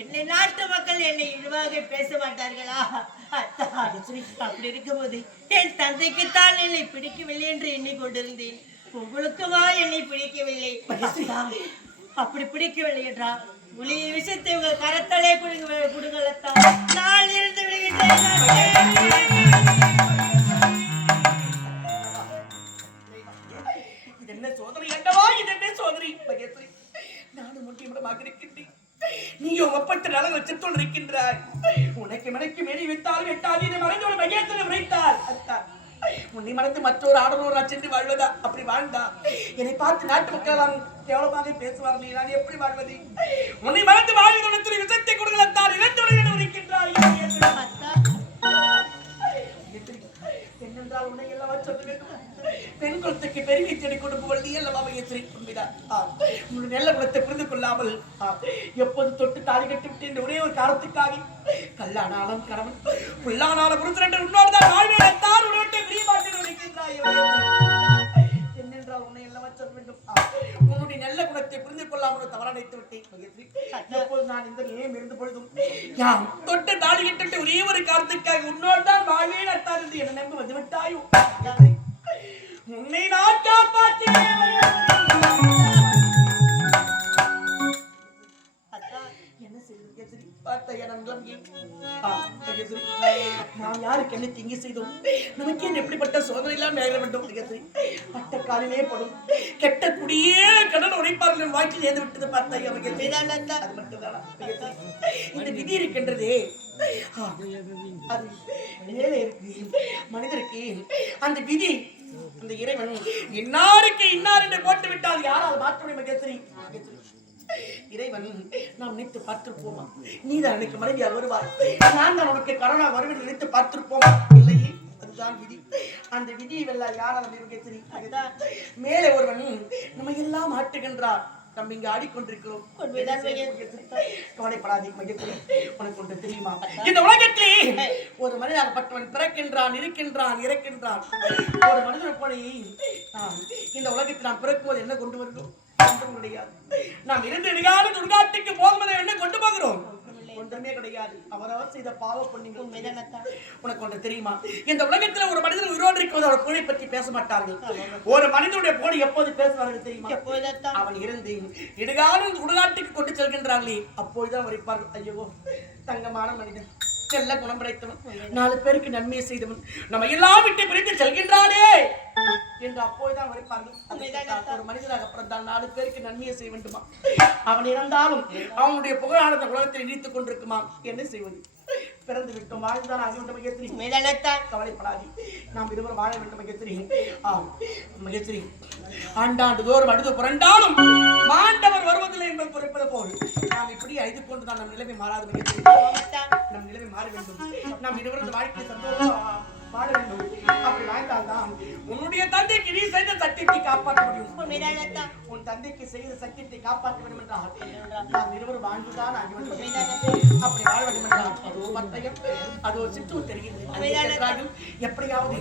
என்னை நாட்டு மக்கள் என்னை இழிவாக பேச மாட்டார்களா? அப்படி இருக்கும்போது என் தந்தைக்குத்தான் என்னை பிடிக்கவில்லை என்று எண்ணிக்கொண்டிருந்தேன். உங்களுக்குமா என்னை பிடிக்கவில்லை? அப்படி பிடிக்கவில்லை என்றால் உளிய விஷயத்தை உங்கள் கரத்தலே குடுங்கலத்தான் நான் இருந்து விடுகின்றேன். என்ன சோதனை என்றவா? இது என்ன சோதனை? நானும் முக்கியமாக இருக்கின்றேன். நீயும் ஒப்பற்ற நலன் வச்சுத்தோடு இருக்கின்றாய். உனக்கு மனைக்கு மேடி வைத்தால் எட்டாது இதை மறைந்து ஒரு மையத்தில் விளைத்தால் உன்னை மறைந்து மற்றொரு ஆடலூர் சென்று வாழ்வதா? அப்படி வாழ்ந்தா என்னை பார்த்து நாட்டு மக்கள் கேவலமாக பேசுவார்கள். நான் எப்படி வாழ்வது? உன்னை மறைந்து வாழ்வதற்கு விஷத்தை கொடுக்கலத்தான் இழந்துடன் இருக்கின்றாய். என்னென்றால் உன்னை எல்லாம் சொல்ல வேண்டும். பெண் குலத்துக்கு பெருமை தேடி கொடுப்பவள் நீ அல்லவா மகேஸ்வரி? உண்மைதான். நல்ல குலத்தை புரிந்து கொள்ளாமல் எப்போது தொட்டு தாலி கட்டி விட்டு இந்த ஒரே ஒரு காலத்துக்காக கல்லானாலும் கணவன் புல்லானாலும் புரிந்து உன்னோடுதான் வாழ்வைத்தான் உன்னோட்டை பிரிய மாட்டேன் நினைக்கின்றாய். என்னென்றால் உன்னை எல்லாம் சொல்ல வேண்டும். உன்னுடைய நல்ல குணத்தை புரிந்து கொள்ளாமல் தவற நினைத்து விட்டேன் மகேஸ்வரி. எப்போது நான் இந்த நிலையம் இருந்து பொழுதும் யாம் தொட்டு தாலி கட்டிட்டு ஒரே ஒரு காலத்துக்காக உன்னோடுதான் வாழ்வே நட்டார் என்று என்ன நம்பி வந்து விட்டாயோ? உன்னை நான் காப்பாற்றினேன். என்ன செய்வது? நாம் யாருக்கு என்ன தீங்கு செய்தோம்? நமக்கு எப்படிப்பட்ட சோதனை எல்லாம் நேர வேண்டும்? பட்ட காலிலே படும் கெட்ட குடியே கடன் உடைப்பார்கள் வாக்கில் ஏந்து விட்டது. பார்த்தாய் அது மட்டும்தானா? இந்த விதி இருக்கின்றதே, அது மேலே இருக்கு மனிதருக்கு. அந்த விதி, அந்த இறைவன் இன்னாருக்கு இன்னார் என்று போட்டு விட்டால் யாரால் மாற்ற முடியும் மகேஸ்வரி? இறைவன் நாம் நினைத்து பார்த்திருப்போமா? நீதான் எனக்கு மனைவியால் வருவார், நான் தான் உனக்கு கரோனா வருவதை நினைத்து பார்த்திருப்போமா? இல்லையே, அதுதான் விதி. அந்த விதியை வெல்ல யாரால் மகேஸ்வரி? அதுதான் மேலே ஒருவன் நம்ம எல்லாம் ஆட்டுகின்றார். நம்ம இங்க ஆடிக்கொண்டிருக்கிறோம். உண்மைதான் மகேஸ்வரி. கவலைப்படாதே மகேஸ்வரி. உனக்கு ஒன்று தெரியுமா? இந்த உலகத்திலே ஒரு மனிதனாகப்பட்டவன் பிறக்கின்றான், இருக்கின்றான், இறக்கின்றான். ஒரு மனிதன் போல இந்த உலகத்தில் நாம் பிறக்கும்போது என்ன கொண்டு வருகிறோம்? ஒன்றும் கிடையாது. நாம் இருந்து இடையான துர்காட்டுக்கு போகும்போது என்ன கொண்டு போகிறோம்? ஒன்றுமே கிடையாது. அவரவர் செய்த பாவ புண்ணியம். உனக்கு ஒன்று தெரியுமா? இந்த உலகத்துல ஒரு மனிதன் உயிரோடு இருக்கும்போது அவர் புகழை பற்றி பேச மாட்டார்கள். ஒரு மனிதனுடைய புகழ் எப்போது பேசுவார்கள் தெரியுமா? அவன் இருந்து இடுகாலும் சுடுகாட்டுக்கு கொண்டு செல்கின்றார்களே அப்போதுதான் வரைப்பார்கள். ஐயோ, தங்கமான மனிதன், செல்ல குணம் படைத்தவன், 4 பேருக்கு நன்மையை செய்தவன், நம்ம எல்லாம் விட்டு பிரித்து செல்கின்றானே என்று அப்போதுதான் வரைப்பார்கள். ஒரு மனிதனாக பிறந்தால் 4 பேருக்கு நன்மையை செய்ய வேண்டுமா? அவன் இறந்தாலும் அவனுடைய புகழானந்த உலகத்தில் இடித்துக் கொண்டிருக்குமா? என்ன செய்வது? பிறந்து விட்டோம், வாழ்ந்துதான் ஆக வேண்டும் மகேஸ்வரி. கவலைப்படாது, நாம் இருவரும் வாழ வேண்டும் மகேஸ்வரி. மகேஸ்வரி, ஆண்டாண்டு தோறும் அழுது புரண்டாலும் மாண்டவர் வருவதில்லை என்பது குறிப்பது போல் நாம் இப்படி அழுது கொண்டுதான் நம் நிலைமை மாறாது மகேஸ்வரி. நம் நிலைமை மாற வேண்டும். நாம் இருவரது வாழ்க்கை சந்தோஷமா வாழ வேண்டும். அப்படி வாழ்ந்தால்தான் உன்னுடைய தந்தைக்கு நீ செய்த சத்தியத்தை காப்பாற்ற முடியும். உன் தந்தைக்கு செய்த சத்தியத்தை காப்பாற்ற வேண்டும் என்றால் நாம் இருவரும் வாழ்ந்துதான் ஆக வேண்டும். அப்படி வாழ வேண்டும் என்றால் அதோ பட்டயம், அதோ சிற்றூர் தெரிகிறது. எப்படியாவது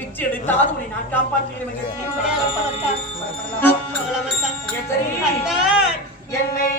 பிச்சை எடுத்தாவது உன்னை நான் காப்பாற்றுகிறேன். என்னை